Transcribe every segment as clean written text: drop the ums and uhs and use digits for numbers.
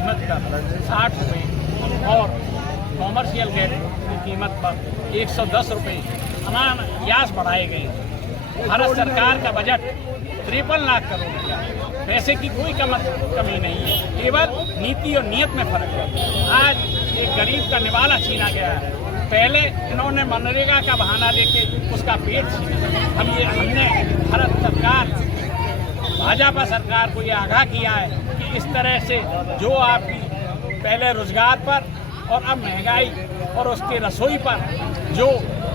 कीमत का 60 रुपये और कॉमर्शियल गैस की कीमत पर 110 रुपये अनायास बढ़ाए गए। भारत सरकार का बजट 53 लाख करोड़ का, पैसे की कोई कमी नहीं है, केवल नीति और नियत में फर्क है। आज एक गरीब का निवाला छीना गया है। पहले इन्होंने मनरेगा का बहाना देके उसका पेट छीना। हमने भारत सरकार, भाजपा सरकार को ये आगाह किया है कि इस तरह से जो आपकी पहले रोजगार पर और अब महंगाई और उसके रसोई पर जो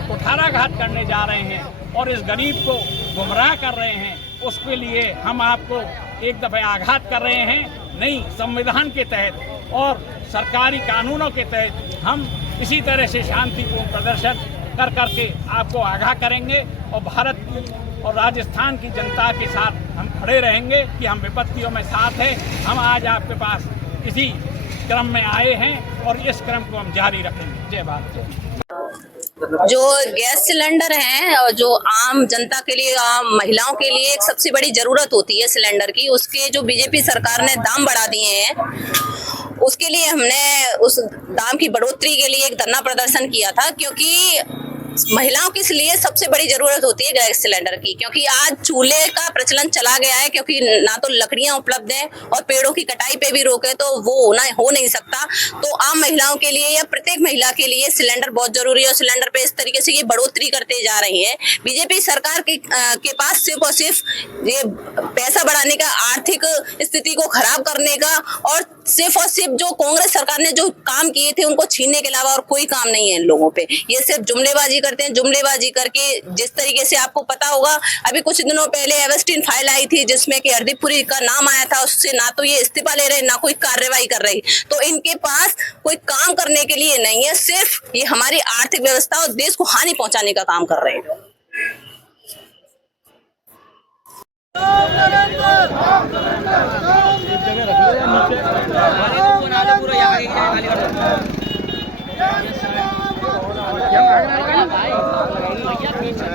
कुठाराघात करने जा रहे हैं और इस गरीब को गुमराह कर रहे हैं, उसके लिए हम आपको एक दफ़े आघात कर रहे हैं। नहीं, संविधान के तहत और सरकारी कानूनों के तहत हम इसी तरह से शांतिपूर्ण प्रदर्शन करके आपको आगाह करेंगे और भारत की और राजस्थान की जनता के साथ हम खड़े रहेंगे कि हम विपत्तियों में साथ हैं। हम आज आपके पास इसी क्रम में आए हैं और इस क्रम को हम जारी रखेंगे। जय भारत। जो गैस सिलेंडर हैं और जो आम जनता के लिए, आम महिलाओं के लिए एक सबसे बड़ी जरूरत होती है सिलेंडर की, उसके जो बीजेपी सरकार ने दाम बढ़ा दिए हैं, उसके लिए हमने उस दाम की बढ़ोतरी के लिए एक धरना प्रदर्शन किया था। क्योंकि महिलाओं के लिए सबसे बड़ी जरूरत होती है गैस सिलेंडर की, क्योंकि आज चूल्हे का प्रचलन चला गया है। क्योंकि ना तो लकड़ियां उपलब्ध हैं और पेड़ों की कटाई पे भी रोक है, तो वो हो नहीं सकता। तो आम महिलाओं के लिए या प्रत्येक महिला के लिए सिलेंडर बहुत जरूरी है और सिलेंडर पे इस तरीके से ये बढ़ोतरी करते जा रही है। बीजेपी सरकार के पास सिर्फ और सिर्फ ये पैसा बढ़ाने का, आर्थिक स्थिति को खराब करने का और सिर्फ जो कांग्रेस सरकार ने जो काम किए थे उनको छीनने के अलावा और कोई काम नहीं है इन लोगों पे। ये सिर्फ जुमलेबाजी करते हैं। जुमलेबाजी करके, जिस तरीके से आपको पता होगा, अभी कुछ दिनों पहले एवेस्टिन फाइल आई थी जिसमें कि हरदीप पुरी का नाम आया था। उससे ना तो ये इस्तीफा ले रहे, ना कोई कार्रवाई कर रही। तो इनके पास कोई काम करने के लिए नहीं है, सिर्फ ये हमारी आर्थिक व्यवस्था और देश को हानि पहुंचाने का काम कर रहे हैं। पीछे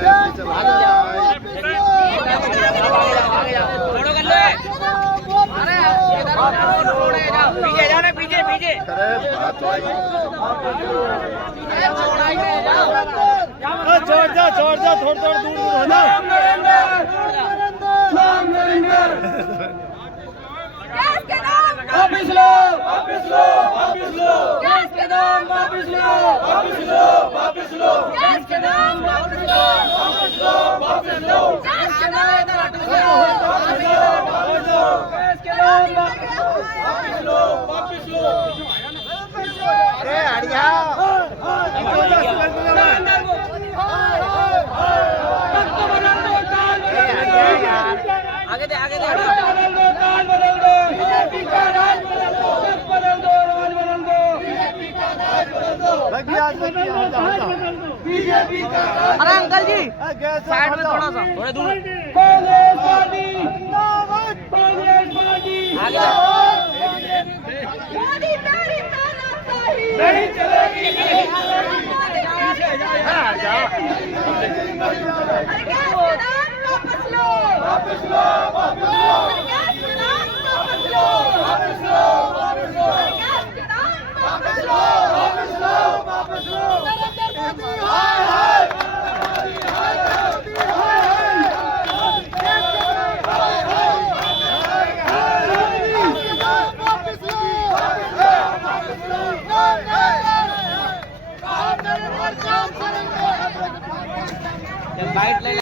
छोड़ जा थोड़ा दूर हो जा। वापिस लो, वापिस लो, वापिस लो, गैस के दाम वापिस लो, वापिस लो, वापिस लो, गैस के दाम वापिस लो, वापिस लो, वापिस लो, गैस के दाम वापिस लो, वापिस लो, वापिस लो, गैस के दाम वापिस लो, वापिस लो। अरे हरिया आगे दे, आगे दे, राज बदल दो, बीजेपी का राज बदल दो, बदल दो, राज बदल दो, बीजेपी का राज बदल दो, बीजेपी का। अरे अंकल जी साइड में थोड़ा सा, थोड़े दूर। कांग्रेस पार्टी जिंदाबाद, कांग्रेस पार्टी जिंदाबाद। मोदी तेरी तानाशाही नहीं चलेगी, नहीं चलेगी। हां जाओ। वापस लो, वापस लो, वापस लो, वापस लो, वापस लो, वापस लो, वापस लो, वापस लो, वापस लो। हाय हाय हाय बाइट ले